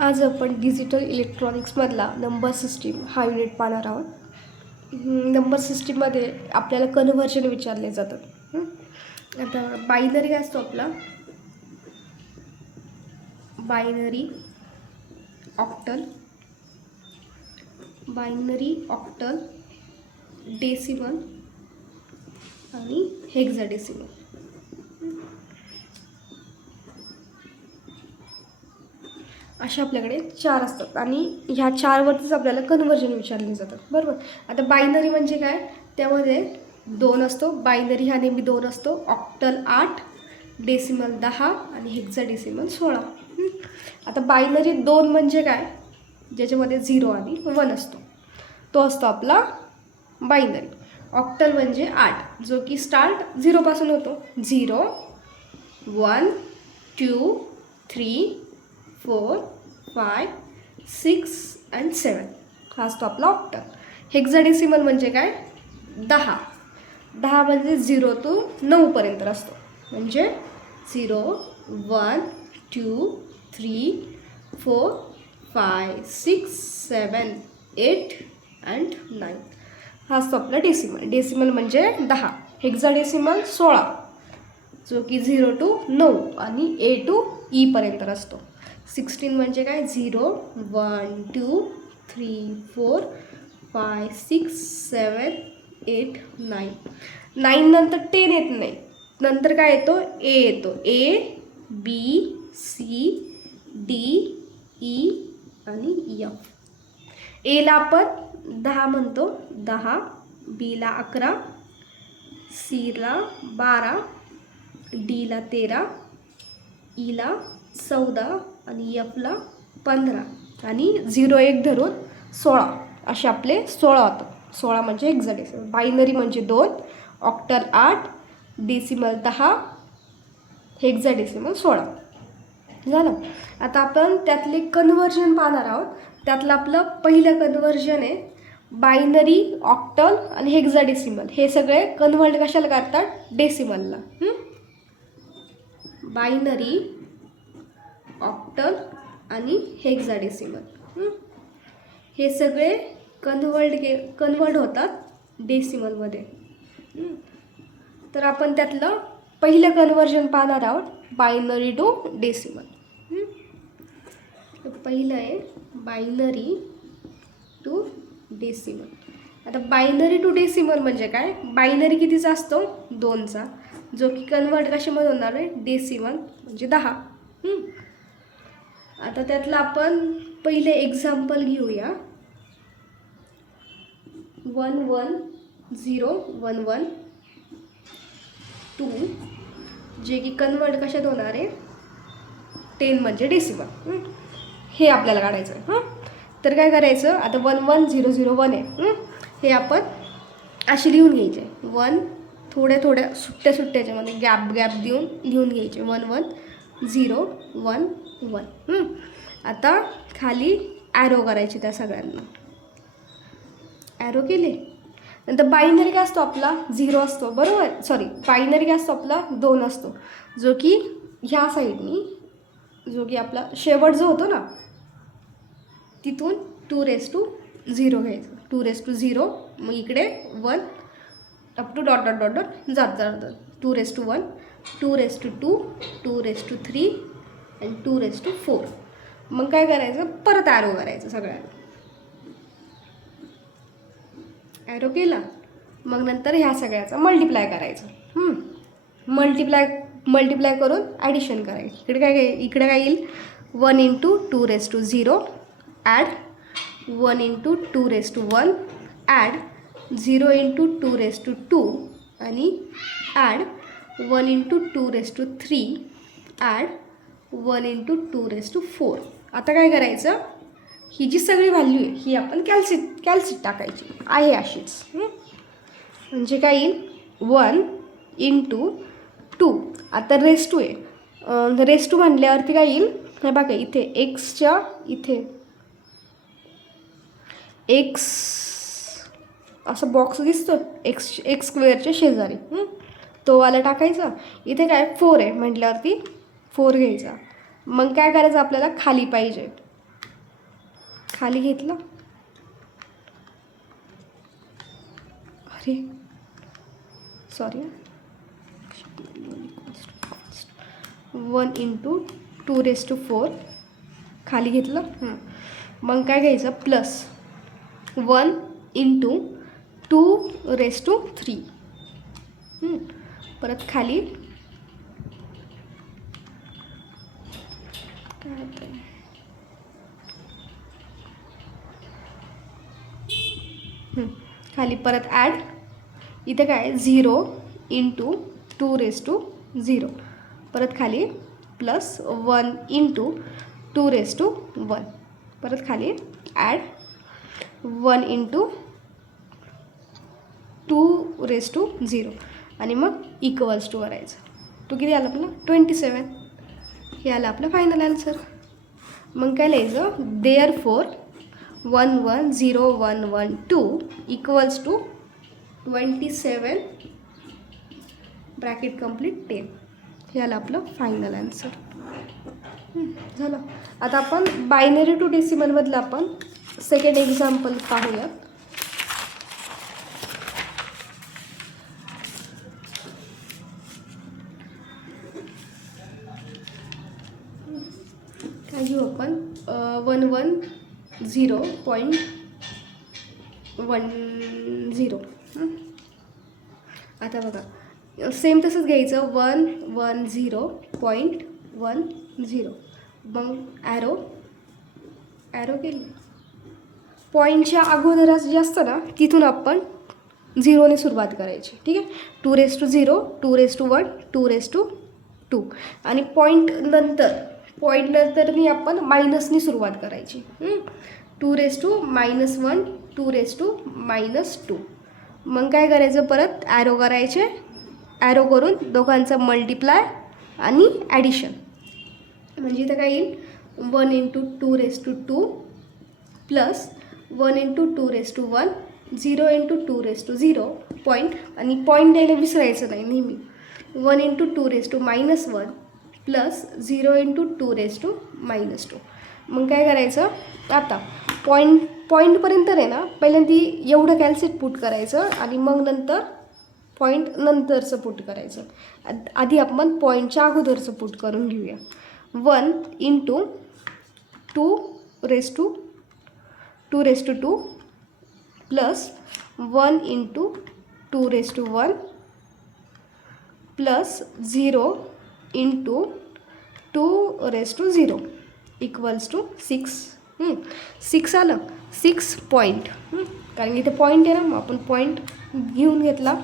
आज आपण digital इलेक्ट्रॉनिक्समधला number system हा युनिट पाहणार आहोत. नंबर सिस्टीममध्ये आपल्याला कन्व्हर्जन विचारले जातात. आता बायनरी असतो आपला बायनरी ऑक्टल, डेसिमल आणि हेक्साडेसिमल. अशा आपल्याकडे 4 असतात आणि ह्या 4वरतीच आपल्याला कन्व्हर्जन विचारले जातात, बरोबर. आता बायनरी म्हणजे काय, त्यामध्ये 2 असतो. बायनरी हा नेहमी 2 असतो. ऑक्टल 8, डेसिमल 10 आणि हेक्साडेसिमल 16. आता बायनरी 2 म्हणजे काय, ज्याच्यामध्ये 0 आणि 1 असतो, तो असतो आपला बायनरी. ऑक्टल म्हणजे 8, जो की स्टार्ट 0 पासून होतो. 0, 1, 2, 3, 4, 5, 6 and 7 हा असतो आपला ऑक्टल. हेक्साडेसिमल म्हणजे काय, 10 म्हणजे 0 to 9 पर्यंत असतो. म्हणजे 0, 1, 2, 3, 4, 5, 6, 7, 8 and 9 हा असतो आपला डेसिमल. डेसिमल म्हणजे 10. हेक्साडेसिमल 16, जो की 0 to 9 आणि A to E पर्यंत असतो. 16 म्हणजे काय, 0, 1, 2, 3, 4, 5, 6, 7, 8, 9. 9 नंतर 10 येत नाही. नंतर काय येतो, A येतो. A, B, C, D, E आणि F. Aला आपण 10 म्हणतो, 10. Bला 11, Cला 12, Dला 13, Eला 14 आणि Fला 15 आणि 0 1 धरून 16 असे आपले 16 होतात. 16 म्हणजे हेक्साडेसिमल. बायनरी म्हणजे 2, ऑक्टल 8, डेसिमल 10, हेक्साडेसिमल 16 झालं. आता आपण त्यातले कन्व्हर्जन पाहणार आहोत. त्यातलं आपलं पहिलं कन्व्हर्जन आहे बायनरी, ऑक्टल आणि हेक्साडेसिमल. हे सगळे कन्व्हर्ट कशाला करतात, डेसिमलला. बायनरी, ऑक्टल आणि हेक्साडेसिमल हे सगळे कन्व्हर्ट होतात डेसिमलमध्ये. तर आपण त्यातलं पहिलं कन्व्हर्जन पाहणार आहोत, बायनरी टू डेसिमल. पहिलं आहे बायनरी टू डेसिमल. आता बायनरी टू डेसिमल म्हणजे काय, बायनरी कितीचा असतो, 2चा, जो की कन्व्हर्ट कशामध्ये होणार आहे, डेसिमल म्हणजे 10. आता त्यातलं आपण पहिले एक्झाम्पल घेऊया. 1 1 0 1 1 2, जे की कन्व्हर्ट कशात होणार आहे, 10 म्हणजे डेसिमल. हे आपल्याला काढायचं आहे. तर काय करायचं, आता 1 1 0 0 1 आहे. हे आपण अशी लिहून घ्यायचे. 1 थोड्या सुट्ट्याच्यामध्ये गॅप देऊन लिहून घ्यायचे. 1 1 0 1 1. आता खाली ॲरो करायचे त्या सगळ्यांना. ॲरो केले. नंतर बायनरी काय असतो आपला, 0 असतो, बरोबर. सॉरी, बायनरी काय असतो आपला, 2 असतो, जो की ह्या साईडनी, जो की आपला शेवट जो होतो ना, तिथून 2⁻0 घ्यायचं. 2⁻0, मग इकडे 1 up to dot dot dot dot जात 2⁻1, 2⁻2, 2⁻3 आणि 2⁻4. मग काय करायचं, परत ॲरो करायचं सगळ्यांना. ॲरो केला, मग नंतर ह्या सगळ्याचा मल्टिप्लाय करायचं. मल्टिप्लाय करून ॲडिशन करायचं. इकडे काय येईल, 1 × 2⁻0 ॲड 1 × 2⁻1 ॲड 0 × 2⁻2 आणि ॲड 1 × 2⁻3 ॲड 1 × 2⁻4. आता काय करायचं, ही जी सगळी व्हॅल्यू आहे ही आपण कॅल्सीत टाकायची आहे अशीच. म्हणजे काय येईल, 1 × 2. आता रेस 2 आहे. रेस 2 म्हणल्यावरती काय येईल, हे बघा इथे एक्सच्या इथे एक्स असं बॉक्स दिसतो, एक्स स्क्वेअरच्या शेजारी, तो वाला टाकायचा. इथे काय 4 आहे म्हटल्यावरती 4 घ्यायचा. मग काय करायचं, आपल्याला खाली पाहिजे खाली घेतलं, अरे सॉरी, 1 इंटू 2⁴ खाली घेतलं. मग काय घ्यायचं, प्लस 1 इंटू 2⁵. परत खाली काय होतं, खाली परत ॲड, इथे काय 0 इंटू 2⁵. परत खाली प्लस 1 इंटू 2⁵. परत खाली ॲड 1 इंटू 2⁵. आणि मग इक्वल्स टू करायचं. तो किती आला आपलं, 27. हे आलं आपलं फायनल आन्सर. मग काय लिहायचं, therefore 1 1 0 1 1 2 equals to 27 bracket complete 10. हे आलं आपलं फायनल आन्सर. झालं. आता आपण बायनरी टू डेसिमलमधलं आपण सेकंड एक्झाम्पल पाहूयात. काय घेऊ आपण, 110.10. आता बघा, सेम तसंच घ्यायचं, 110.10. मग ॲरो केली, पॉईंटच्या अगोदरच जे असतं ना तिथून आपण 0ने सुरुवात करायची. ठीक आहे, 2⁵, 2⁵1, 2⁵2. आणि पॉईंट नंतर मी आपण मायनसनी सुरुवात करायची. 2⁻−1, 2⁻². मग काय करायचं, परत ॲरो करायचे, ॲरो करून दोघांचं मल्टिप्लाय आणि ॲडिशन. म्हणजे इथं काय येईल, 1 into 2⁵2 plus 1 into 2⁵1, 0 into 2⁵0 point. आणि पॉईंट द्यायला विसरायचं नाही नेहमी. 1 इंटू 2⁻−1 प्लस 0 इंटू 2⁻². मग काय करायचं, आता पॉईंटपर्यंत आहे ना, पहिल्यांदा एवढं कॅल्सिट पुट करायचं आणि मग नंतर पॉईंट नंतरचं पुट करायचं. आधी आपण पॉईंटच्या अगोदरचं पुट करून घेऊया. 1 into 2⁵2 plus 1 into 2⁵1 plus 0 into 2⁵0 equals to 6. 6 आलं, 6 पॉईंट. कारण इथे पॉईंट आहे ना, मग आपण पॉईंट घेऊन घेतला.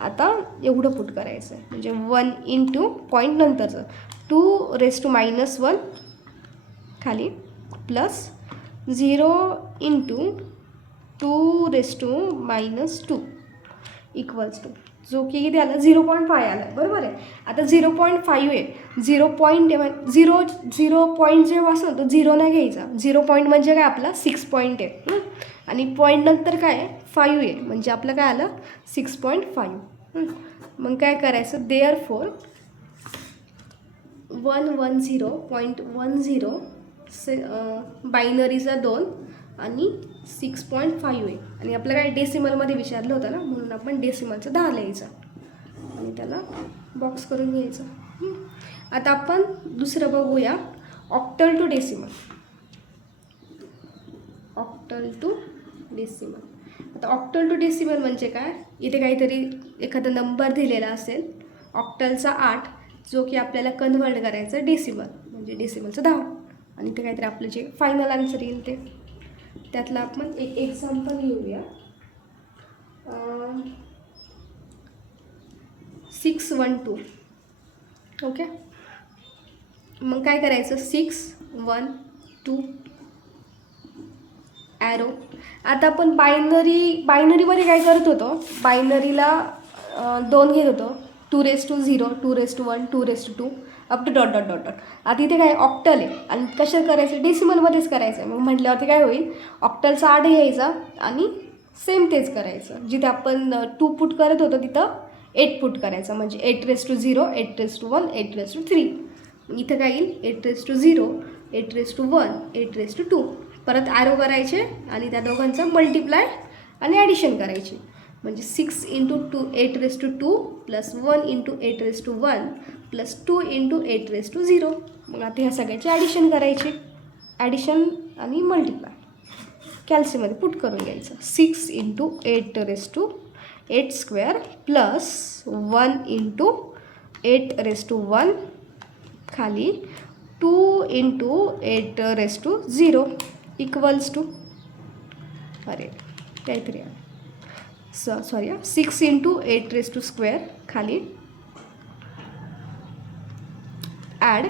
आता एवढं पुट करायचं आहे, म्हणजे 1 इंटू पॉईंट नंतरचं 2⁻−1 खाली प्लस 0 इंटू 2⁻² इक्वल्स टू, जो की किती आला, 0.5 आला. बरोबर आहे. आता 0.5 आहे, 0 पॉईंट जेव्हा असं तो 0 नाही घ्यायचा. 0 पॉईंट म्हणजे काय, आपला 6 पॉईंट आहे. आणि पॉईंट नंतर काय आहे, 5 आहे, म्हणजे आपलं काय आलं, 6.5. मग काय करायचं, देअरफॉर 110.10 बायनरीचा 2 आणि 6.5 आहे. आणि आपलं काय डेसिमलमध्ये विचारलं होतं ना, म्हणून आपण डेसिमलचं 10 लिहायचं आणि त्याला बॉक्स करून घ्यायचं. आता आपण दुसरं बघूया, octal to decimal. Octal to decimal. आता ऑक्टल टू डेसिमल म्हणजे काय, इथे काहीतरी एखादा नंबर दिलेला असेल ऑक्टलचा 8, जो की आपल्याला कन्व्हर्ट करायचं डेसिमल, म्हणजे डेसिमलचं 10. आणि ते काहीतरी आपलं जे फायनल आन्सर येईल ते. त्यातलं आपण एक एक्झाम्पल घेऊया. 612. ओके, मग काय करायचं, 6 1 2 ॲरो. आता आपण बायनरीमध्ये काय करत होतो, बायनरीला 2 घेत होतो, 2⁵0 2⁵1 2⁵2 up to dot dot dot dot. आता इथे काय ऑक्टल आहे आणि कशात करायचं, डेसिमलमध्येच करायचं आहे. मग म्हटल्यावरती काय होईल, ऑक्टलचा 8 घ्यायचा आणि सेम तेच करायचं. जिथे आपण 2 पुट करत होतो तिथं 8 पुट करायचं, म्हणजे 8⁻0 8⁻1 8⁻3. इथं काय येईल, 8⁻0 8⁻1 8⁻2. परत ॲरो करायचे आणि त्या दोघांचं मल्टिप्लाय आणि ॲडिशन करायचे. म्हणजे 6 × 8⁻² प्लस 1 × 8⁻1 प्लस 2 × 8⁻0. मग आता ह्या सगळ्याचे ॲडिशन करायचे. ॲडिशन आणि मल्टिप्लाय कॅल्सीमध्ये पुट करून घ्यायचं. 6 × 8⁻² प्लस 1 × 8⁻1 खाली 2 × 8⁻0 इक्वल्स टू काहीतरी 6 × 8⁻² खाली ॲड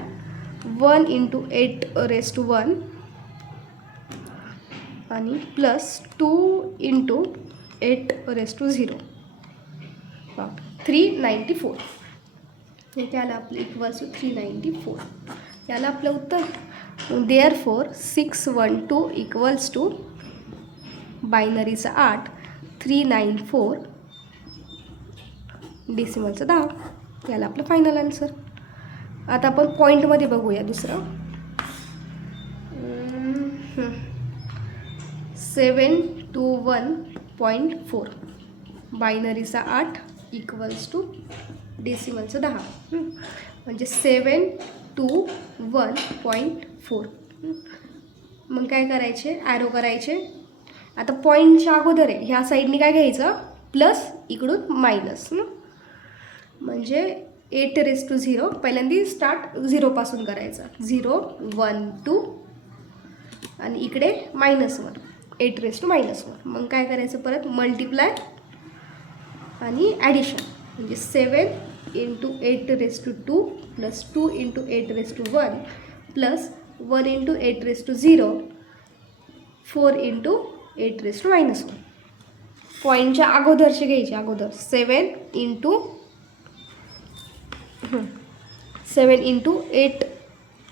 1 × 8⁻1 आणि प्लस 2 × 8⁻0 394. हे काय आलं आपलं इक्वल्स टू 394. याला आपलं उत्तर. देअरफॉर 612 इक्वल्स टू बायनरीचा 8, 394 डेसिमलचं 10. याला आपलं फायनल आन्सर. आता आपण पॉईंटमध्ये बघूया दुसरं. 721.4 बायनरीचा 8 इक्वल्स टू डेसिमलचं 10. म्हणजे 721.4. मग काय करायचे, ॲरो करायचे. आता पॉईंटच्या अगोदर आहे ह्या साईडनी काय घ्यायचं, प्लस इकडून मायनस. म्हणजे 8⁻0 पहिल्यांदा स्टार्ट 0पासून करायचं. 0 1 2 आणि इकडे -1 8⁻1. मग काय करायचं, परत मल्टिप्लाय आणि ॲडिशन. म्हणजे 7 × 8⁻² प्लस 2 × 8⁻1 प्लस 1 × 8⁻0 4 × 8⁻1. पॉईंटच्या अगोदरचे घ्यायचे. अगोदर 7 ×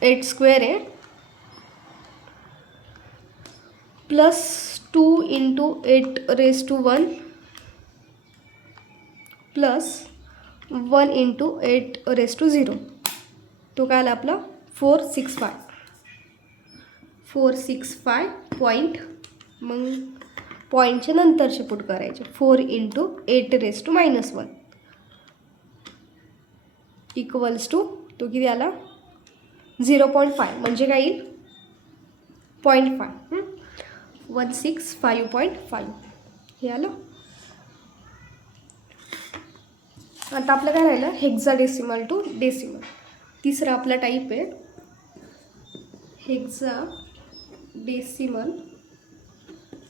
8 आहे प्लस 2 × 8⁻1 प्लस 1 × 8⁻0. तो काय आला आपला 465 पॉईंट. मग पॉईंटच्या नंतरचे पुट करायचे. 4 × 8⁻1 इक्वल्स टू तो किती आला 0.5. म्हणजे काय येईल 0.5. 165.5 हे आलं. आता आपलं काय राहिलं, हेक्साडेसिमल टू डेसिमल. तिसरा आपला टाईप आहे हेक्साडेसिमल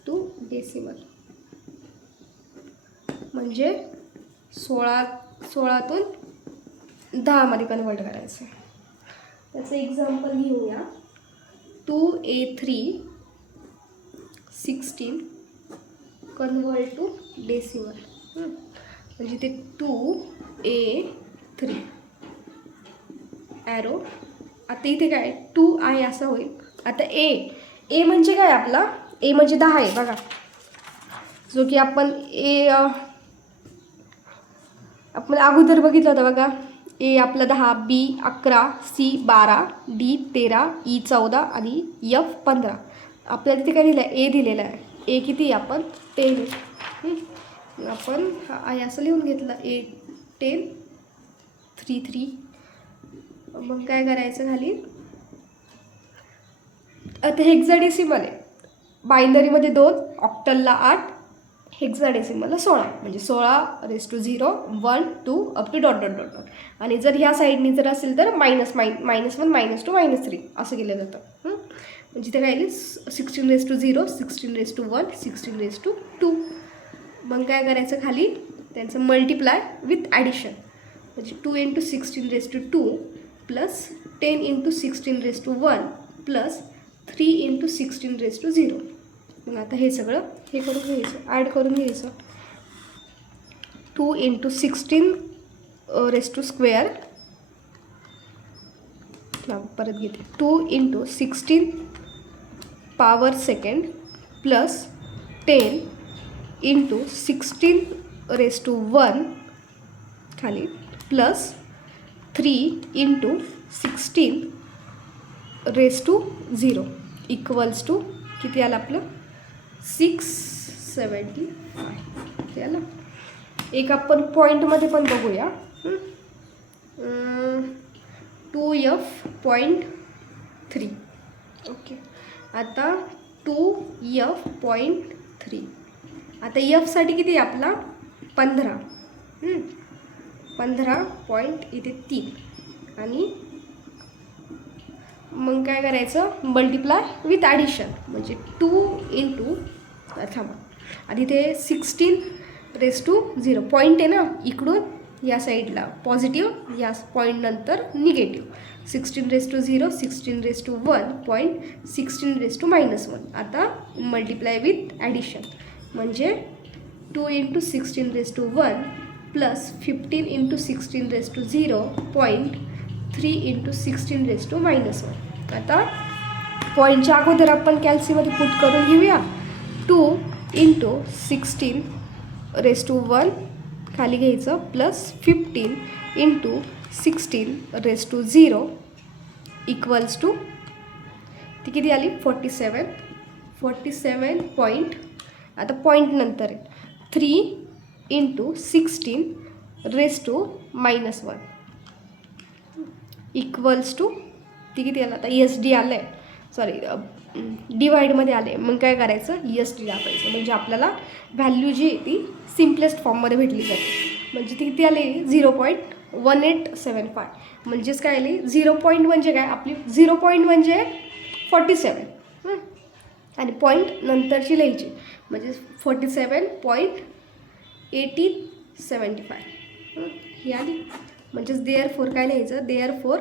टू डेसिमल. म्हणजे 16तून 10मध्ये कन्वर्ट करायचं. त्याचं एक्झाम्पल घेऊया. 2A3 16 convert to decimal. म्हणजे ते 2A3 ॲरो. आता इथे काय 2 आहे असं होईल. आता ए म्हणजे काय आपला, ए म्हणजे 10 आहे बघा. जो की आपण आपण अगोदर बघितलं होतं बघा. ए आपला 10, बी 11, सी 12, डी 13, ई 14 आणि एफ 15. आपल्याला तिथे काय दिलं आहे, ए दिलेला आहे. ए किती आपण 10. आपण आहे असं लिहून घेतलं. 8 10 3 3. मग काय करायचं खाली. आता हेक्साडेसिमल आहे. बायनरीमध्ये 2, ऑक्टलला 8, हेक्साडेसिमलला 16 आहे. म्हणजे 16⁻0 1 2 up to dot dot dot dot. आणि जर ह्या साईडनी जर असेल तर -1 -2 -3 असं केलं जातं. म्हणजे ते काय येईल 16⁻0 16⁻1 16⁻2. मग काय करायचं खाली त्यांचं मल्टिप्लाय विथ ॲडिशन. म्हणजे 2 × 16⁻2 प्लस 10 × 16⁻1 प्लस 3 × 16⁻0. मग आता हे सगळं हे करून घ्यायचं, ॲड करून घ्यायचं. 2 × 16⁻² परत घेते. 2 × 16 पॉवर सेकंड प्लस 10 × 16⁻1 खाली प्लस 3 × 16⁻0 इक्वल्स टू किती आलं आपलं 675 किती आलं. एक आपण पॉईंटमध्ये पण बघूया. 2F.3 okay. आता 2F.3 आता Fसाठी किती आहे आपला 15 15 पॉईंट इथे 3 आणि मग काय करायचं मल्टिप्लाय विथ ॲडिशन म्हणजे 2 इंटू थांबा आधी ते 16⁻0 पॉईंट आहे ना इकडून या साईडला पॉझिटिव्ह या पॉईंट नंतर निगेटिव्ह 16⁻0 16⁻1.16⁻1 आता मल्टिप्लाय विथ ॲडिशन म्हणजे 2 इंटू 16⁻1 प्लस 15 इंटू 16⁻0.3 इंटू 16⁻1. आता पॉईंटच्या अगोदर आपण कॅल्सीमध्ये पुट करून घेऊया. 2 इंटू 16⁻1 खाली घ्यायचं प्लस 15 इंटू 16⁻0 इक्वल्स टू ती किती आली 47 पॉईंट. आता पॉईंट नंतर आहे 3 इंटू 16⁻1 इक्वल्स टू ती किती आलं. आता SD आलं आहे सॉरी डिवाईडमध्ये आले मग काय करायचं SD दाबायचं म्हणजे आपल्याला व्हॅल्यू जी आहे ती सिम्पलेस्ट फॉर्ममध्ये भेटली जाते. म्हणजे ती किती आली 0.1875 म्हणजेच काय आली 0 पॉईंट म्हणजे काय आपली 0 पॉईंट म्हणजे 47 आणि पॉईंट नंतरची लिहायची म्हणजे 47.1875 ही आली. म्हणजेच देअरफोर काय लिहायचं देअरफोर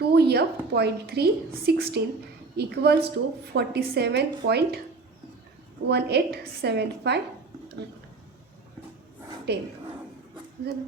2F.3 16 इक्वल्स टू 47.1875 10 झालं.